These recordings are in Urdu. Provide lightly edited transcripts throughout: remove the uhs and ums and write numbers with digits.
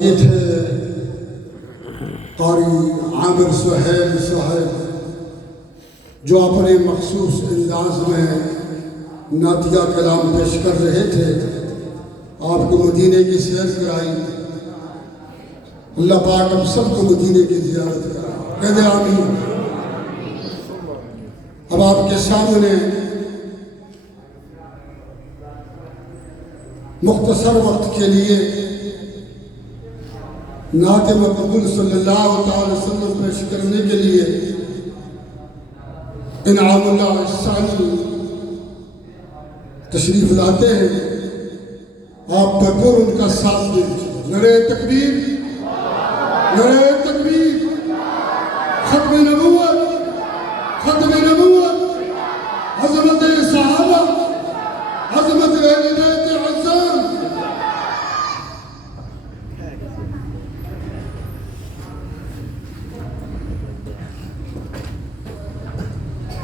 یہ تھے قاری عامر سہیل صاحب جو اپنے مخصوص انداز میں نعتیہ کلام پیش کر رہے تھے. آپ کو مدینے کی سیر کرائی. اللہ پاک ہم سب کو مدینے کی زیارت کرائے. کہہ دے آمین. اب آپ کے سامنے مختصر وقت کے لیے نعت مقبول صلی اللہ تعالی وسلم پیش کرنے کے لیے انعام اللہ الثانی تشریف لاتے ہیں. آپ بھرپور ان کا ساتھ دیجیے. نعرہ تکبیر، نعرہ تکبیر. ختم نبوت، ختم نبوت. عظمت صحابہ، عظمت اہل بیت عظام.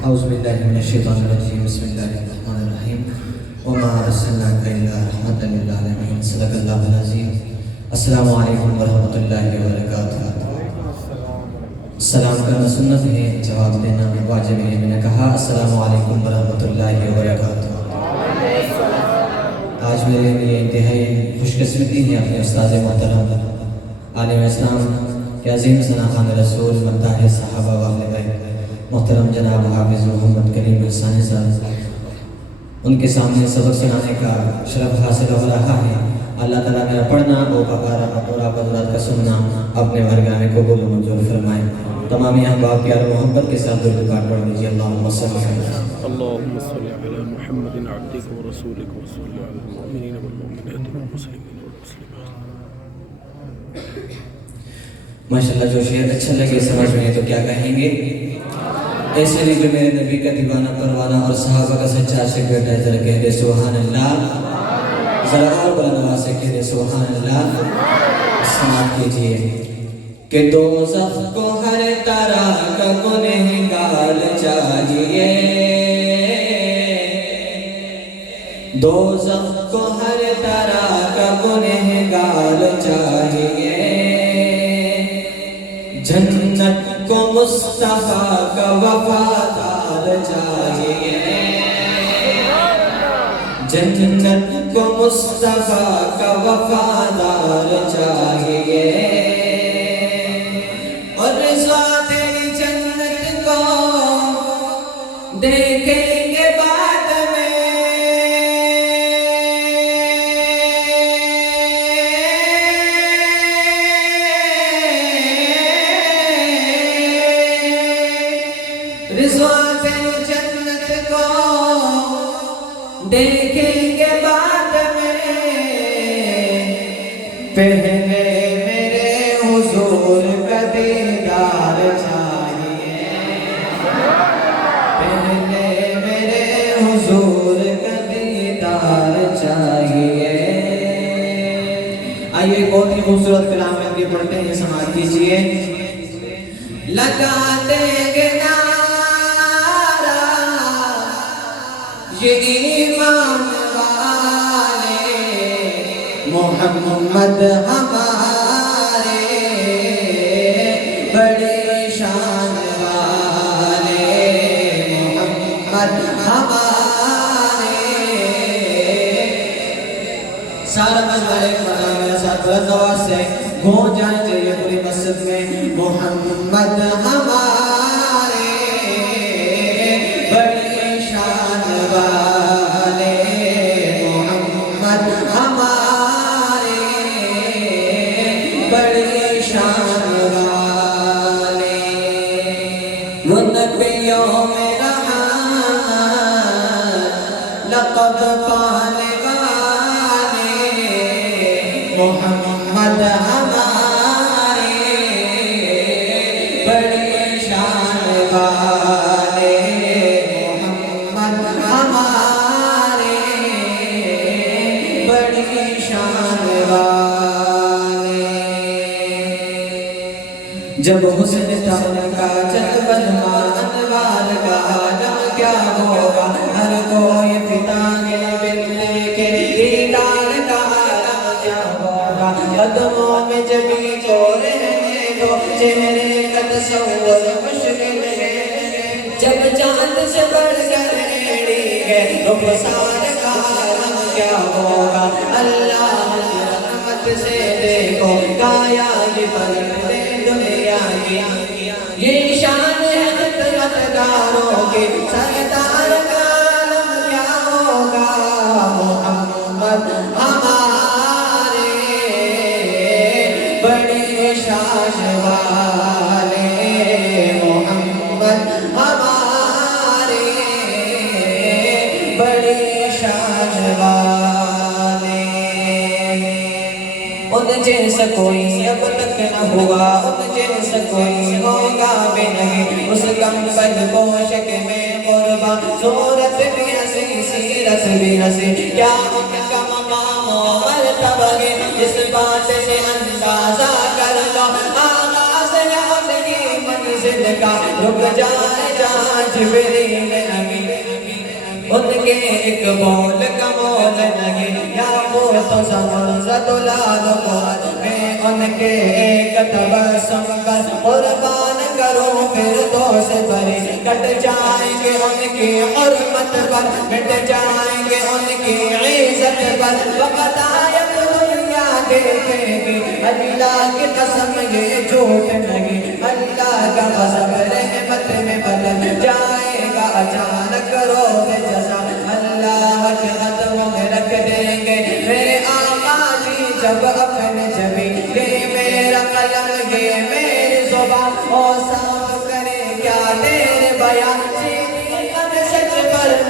اعوذ باللہ من الشیطان الرجیم. بسم اللہ الرحمن الرحیم. وما ارسلناک الا رحمۃ للعالمین. صدق اللہ العظیم. السلام علیکم ورحمۃ اللہ وبرکاتہ. سلام کرنا سنت ہے، جواب دینا واجب ہے. میں نے کہا السلام علیکم ورحمۃ اللہ وبرکاتہ. آج میرے لیے انتہائی خوش قسمتی ہے اپنے استاد محترم عالم اسلام کے عظیم ثنا خوان رسول مداح صحابہ و اہل بیت محترم جناب حافظ محمد کریم الثانی صاحب، ان کے سامنے سبق سنانے کا شرف حاصل ہو رہا ہے. اللہ تعالیٰ میرا پڑھنا اور آپ حضرات کا سننا اپنے بارگاہ میں قبول و منظور فرمائے. تمام احباب پیار و محبت کے ساتھ درود پاک پڑھ لیجیے. اللہم صلی اللهم صل على محمد عبدك ورسولك وصل على المؤمنين والمؤمنات والمسلمين والمسلمات. ماشاءاللہ. جو شعر اچھا لگے سمجھ میں تو کیا کہیں گے؟ ایسے نہیں کہ میرے نبی کا دیوانہ پروانہ اور صحابہ کا سچا عاشق بیٹا ہے. ذرا کہہ دے سبحان اللہ. ذرا اور بلند آواز سے کہہ دے سبحان اللہ. سماعت کیجیے کہ دوزخ کو ہر طرح کا گنہگار چاہیے. دوزخ کو ہر طرح کا گنہگار چاہیے. جنت کو مصطفیٰ کا وفادار چاہیے. جنت کو مصطفیٰ کا وفادار چاہیے. اور رضا تیری جنت کو دیکھیں گے بعد میں. رضا تیری جنت کو دیکھیں گے بعد میں. پہلے میرے حضور کا دیدار چاہیے. پہلے میرے حضور کا دیدار چاہیے. آئیے ایک بہت ہی خوبصورت کلام میں یہ پڑھتے ہیں، یہ سماعت کیجیے. لگاتے گے نعرہ یہ ایمان والے، محمد ہمارے بڑی شان والے، محمد ہمارے. سارا مجمع پڑھنا میرے ساتھ بلند آواز سے گونج جانا چاہیے پوری مسجد میں. محمد ہمارے بڑی شان والے، محمد ہمارے بڑی شان والے. وہ نبیوں میں رحمت لقب پانے والے، محمد ہمارے بڑی شان والے، محمد ہمارے بڑی شان والے. جب حسن تھا ان کا چلبل انوار کا عالم کیا ہوگا. ہر کوئی فدا کے بلے کے دیدار کا عالم کیا ہوگا. قدموں میں جبھی کو رہنے دو چہرے کا تصور مشکل ہے جب چاند سے بڑھ کر ایڑی ہے رخسار کا عالم کیا ہوگا اللہ کی رحمت سے دیکھو کایا یہ پلٹ دے دنیا کی یہ شان ہے خدمتگاروں کی سردار کا عالم کیا ہوگا محمد ہمارے بڑے شان والے محمد ہمارے بڑے شان والے ان جیسا کوئی اب تک نہ ہوا ان جیسا کوئی ہوگا بھی نہیں اس کمبل پوشک میں قربان صورت بھی ہنسی سیرت بھی ہنسی کیا ان کا مقام و مرتبہ ہے اس بات سے اندازہ کر لو آغاز ہے ان کی منزل کا رک جائے جہاں جبریل امین ان کے ایک بول کا مول نہیں یا تو سمرزت لال قوت میں ان کے ایک تبسم پر قربان کروں پھر دوست بری کٹ جائیں گے ان کی حرمت پر مٹ جائیں گے ان کی عزت پر وقت آیت دنیا دیکھے گی اللہ کی قسم یہ جھوٹ نہیں اللہ کا قسم رحمت میں بدل جائے گا اچانک روز جزا اللہ کے قدموں میں رکھ دیں گے میرے آقا جی جب